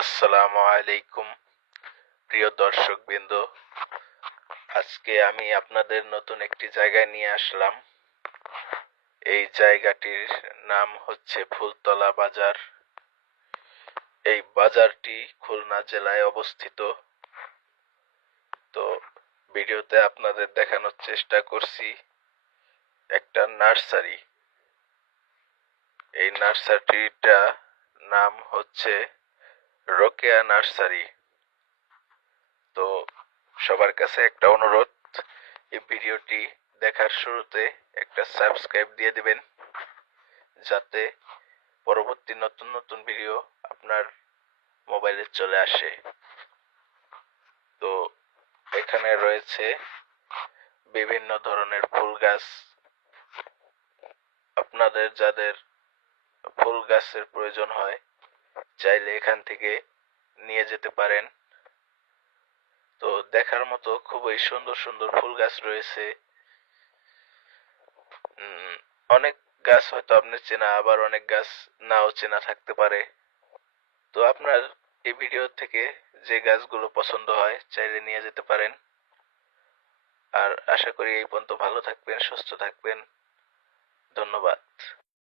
আসসালামু আলাইকুম প্রিয় দর্শকবৃন্দ। আজকে আমি আপনাদের নতুন একটি জায়গায় নিয়ে আসলাম। এই জায়গাটির নাম হচ্ছে ফুলতলা বাজার। এই বাজারটি খুলনা জেলায় অবস্থিত। তো ভিডিওতে আপনাদের দেখানোর চেষ্টা করছি একটা নার্সারি। এই নার্সারিটা নাম হচ্ছে রোকেয়া নার্সারি। তো সবার কাছে একটা অনুরোধ, এই ভিডিওটি দেখার শুরুতে একটা সাবস্ক্রাইব দিয়ে দিবেন, যাতে পরবর্তী নতুন নতুন ভিডিও আপনার মোবাইলে চলে আসে। তো এখানে রয়েছে বিভিন্ন ধরনের ফুল গাছ। আপনাদের যাদের ফুল গাছের প্রয়োজন হয়, চাইলে এখান থেকে নিয়ে যেতে পারেন। তো দেখার মতো খুবই সুন্দর সুন্দর ফুল গাছ রয়েছে। অনেক গাছ হয়তো আপনার চেনা, আবার অনেক গাছ নাও চেনা থাকতে পারে। তো আপনার এই ভিডিও থেকে যে গাছগুলো পছন্দ হয় চাইলে নিয়ে যেতে পারেন। আর আশা করি এই পর্যন্ত ভালো থাকবেন, সুস্থ থাকবেন। ধন্যবাদ।